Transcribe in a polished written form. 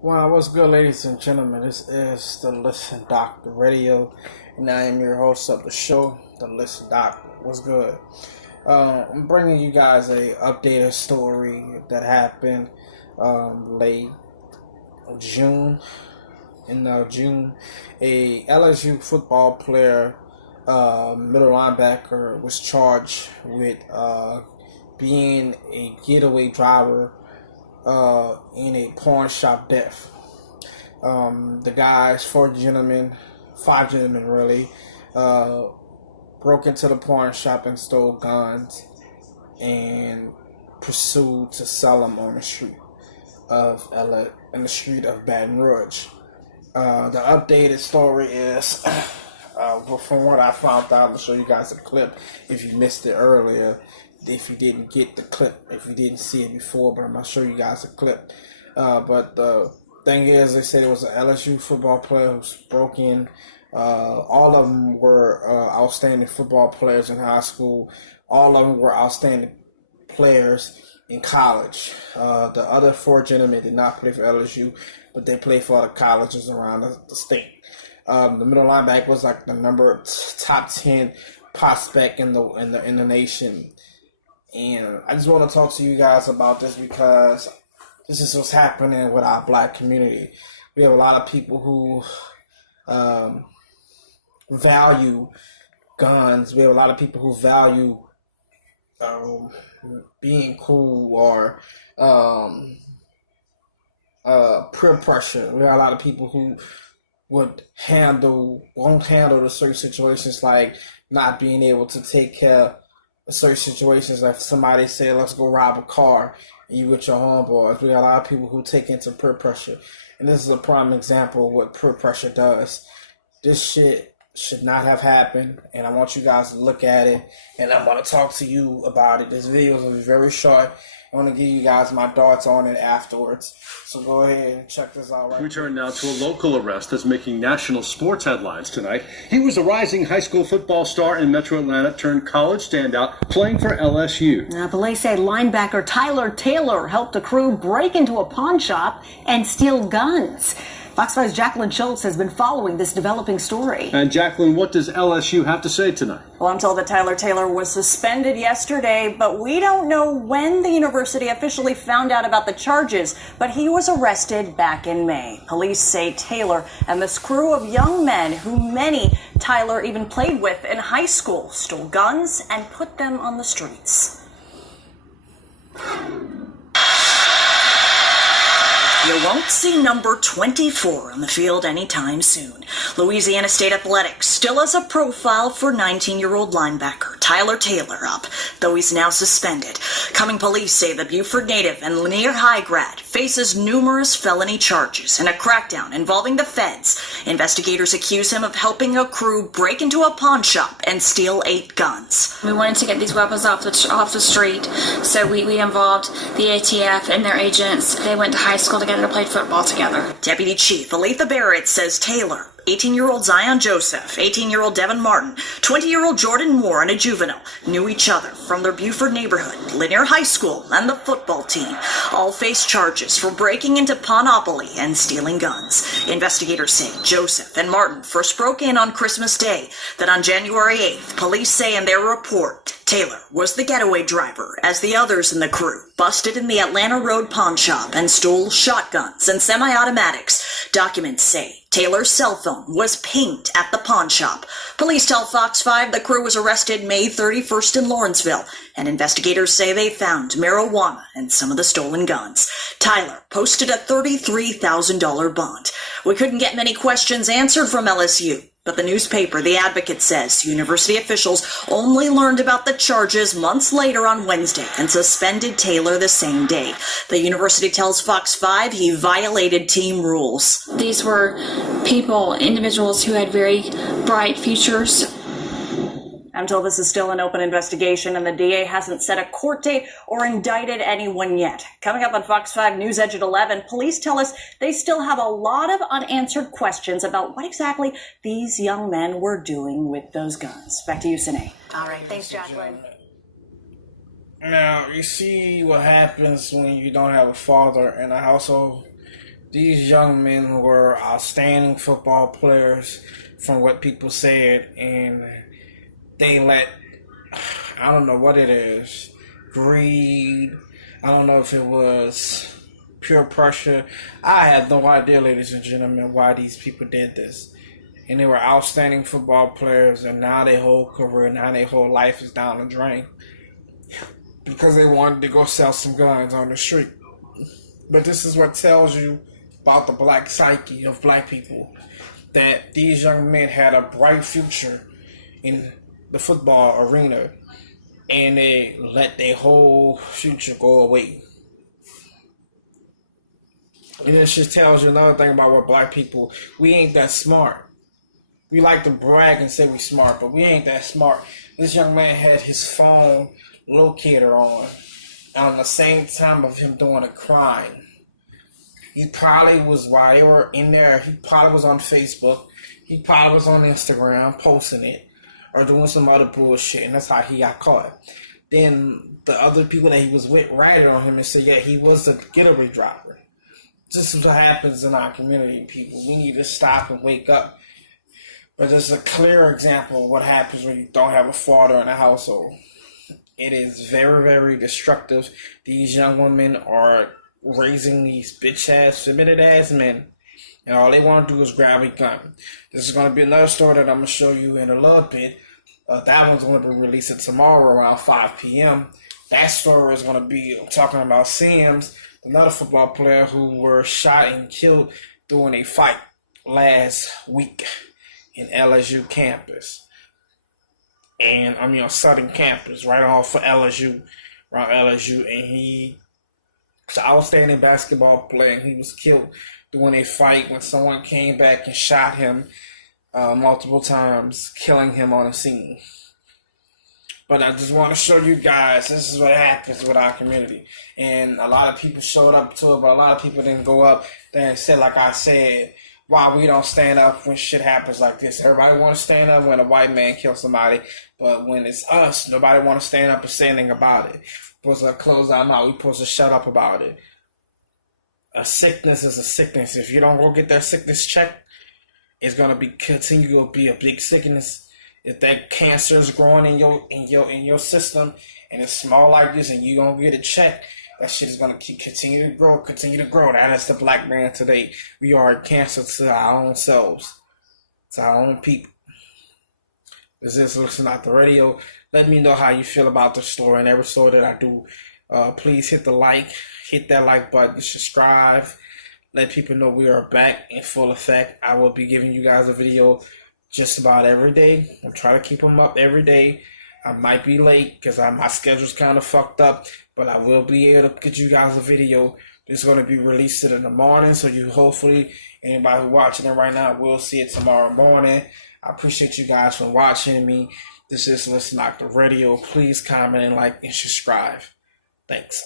Wow, what's good, ladies and gentlemen? This is the Listen Doctor Radio, and I am your host of the show, the Listen Doctor. What's good? I'm bringing you guys a updated story that happened late June. In June, a LSU football player, middle linebacker, was charged with being a getaway driver in a pawn shop death. The guys, five gentlemen really, broke into the pawn shop and stole guns and pursued to sell them on the street of Baton Rouge. The updated story is, from what I found out, I'll show you guys a clip if you missed it earlier. If you didn't get the clip, if you didn't see it before, but I'm going to show you guys a clip. But the thing is, they said it was an LSU football player who broke in. All of them were outstanding football players in high school. All of them were outstanding players in college. The other four gentlemen did not play for LSU, but they played for other colleges around the state. The middle linebacker was like the top 10 prospect in the nation. And I just want to talk to you guys about this because this is what's happening with our black community. We have a lot of people who value guns. We have a lot of people who value being cool or peer pressure. We have a lot of people who won't handle the certain situations, like not being able to take care of certain situations. Like somebody say, let's go rob a car, and you with your homeboys. We got a lot of people who take into peer pressure. And this is a prime example of what peer pressure does. This shit should not have happened, and I want you guys to look at it, and I want to talk to you about it. This video is going to be very short. I want to give you guys my thoughts on it afterwards. So go ahead and check this out. We turn now to a local arrest that's making national sports headlines tonight. He was a rising high school football star in Metro Atlanta turned college standout playing for LSU. Police say linebacker Tyler Taylor helped a crew break into a pawn shop and steal guns. Fox 5's Jacqueline Schultz has been following this developing story. And Jacqueline, what does LSU have to say tonight? Well, I'm told that Tyler Taylor was suspended yesterday, but we don't know when the university officially found out about the charges. But he was arrested back in May. Police say Taylor and this crew of young men, who many Tyler even played with in high school, stole guns and put them on the streets. You won't see number 24 on the field anytime soon. Louisiana State Athletics still has a profile for 19-year-old linebacker Tyler Taylor up, though he's now suspended. Cumming police say the Buford native and Lanier High grad faces numerous felony charges in a crackdown involving the feds. Investigators accuse him of helping a crew break into a pawn shop and steal 8 guns. We wanted to get these weapons off the street, so we involved the ATF and their agents. They went to high school together, played football together. Deputy Chief Aletha Barrett says Taylor, 18-year-old Zion Joseph, 18-year-old Devin Martin, 20-year-old Jordan Moore, and a juvenile knew each other from their Buford neighborhood, Lanier High School, and the football team. All face charges for breaking into Pawnopoly and stealing guns. Investigators say Joseph and Martin first broke in on Christmas Day. Then on January 8th, police say in their report, Taylor was the getaway driver as the others in the crew busted in the Atlanta Road pawn shop and stole shotguns and semi-automatics. Documents say Taylor's cell phone was pinged at the pawn shop. Police tell Fox 5 the crew was arrested May 31st in Lawrenceville, and investigators say they found marijuana and some of the stolen guns. Tyler posted a $33,000 bond. We couldn't get many questions answered from LSU. But the newspaper, The Advocate, says university officials only learned about the charges months later on Wednesday and suspended Taylor the same day. The university tells Fox 5 he violated team rules. These were individuals who had very bright futures. I'm told this is still an open investigation and the DA hasn't set a court date or indicted anyone yet. Coming up on Fox 5 News Edge at 11, police tell us they still have a lot of unanswered questions about what exactly these young men were doing with those guns. Back to you, Sine. All right, thanks, Jacqueline. Now, you see what happens when you don't have a father in a household. These young men were outstanding football players from what people said, and they let, I don't know what it is, greed, I don't know if it was pure pressure. I have no idea, ladies and gentlemen, why these people did this. And they were outstanding football players, and now their whole career, now their whole life is down the drain because they wanted to go sell some guns on the street. But this is what tells you about the black psyche of black people, that these young men had a bright future in the football arena, and they let their whole future go away. And this just tells you another thing about what black people, we ain't that smart. We like to brag and say we smart, but we ain't that smart. This young man had his phone locator on the same time of him doing a crime. He probably was, while they were in there, he probably was on Facebook. He probably was on Instagram posting it or doing some other bullshit, and that's how he got caught. Then the other people that he was with ratted on him and said, yeah, he was a getaway driver. This is what happens in our community, people. We need to stop and wake up. But there's a clear example of what happens when you don't have a father in a household. It is very, very destructive. These young women are raising these bitch-ass, feminine-ass men, and all they want to do is grab a gun. This is going to be another story that I'm going to show you in a little bit. That one's going to be released tomorrow around 5 p.m. That story is going to be talking about Sims, another football player who were shot and killed during a fight last week in LSU campus. And I mean on Southern campus, right off of LSU, around LSU, and he's an outstanding basketball player, and he was killed during a fight when someone came back and shot him multiple times, killing him on the scene. But I just want to show you guys, this is what happens with our community. And a lot of people showed up to it, but a lot of people didn't go up there and said, like I said, why we don't stand up when shit happens like this. Everybody want to stand up when a white man kills somebody, but when it's us, nobody want to stand up and say anything about it. We're supposed to close our mouth. We're supposed to shut up about it. A sickness is a sickness. If you don't go get that sickness checked, it's gonna continue to be a big sickness. If that cancer is growing in your system and it's small like this, and you don't get it checked, that shit is gonna continue to grow. That is the black man today. We are a cancer to our own selves, to our own people. This is Listen Out the Radio. Let me know how you feel about the story and every story that I do. Please hit that like button, subscribe. Let people know we are back in full effect. I will be giving you guys a video just about every day. I'll try to keep them up every day. I might be late because my schedule's kind of fucked up, but I will be able to get you guys a video. It's going to be released in the morning, so you hopefully, anybody who's watching it right now will see it tomorrow morning. I appreciate you guys for watching me. This is Listen Out the Radio. Please comment and like and subscribe. Thanks.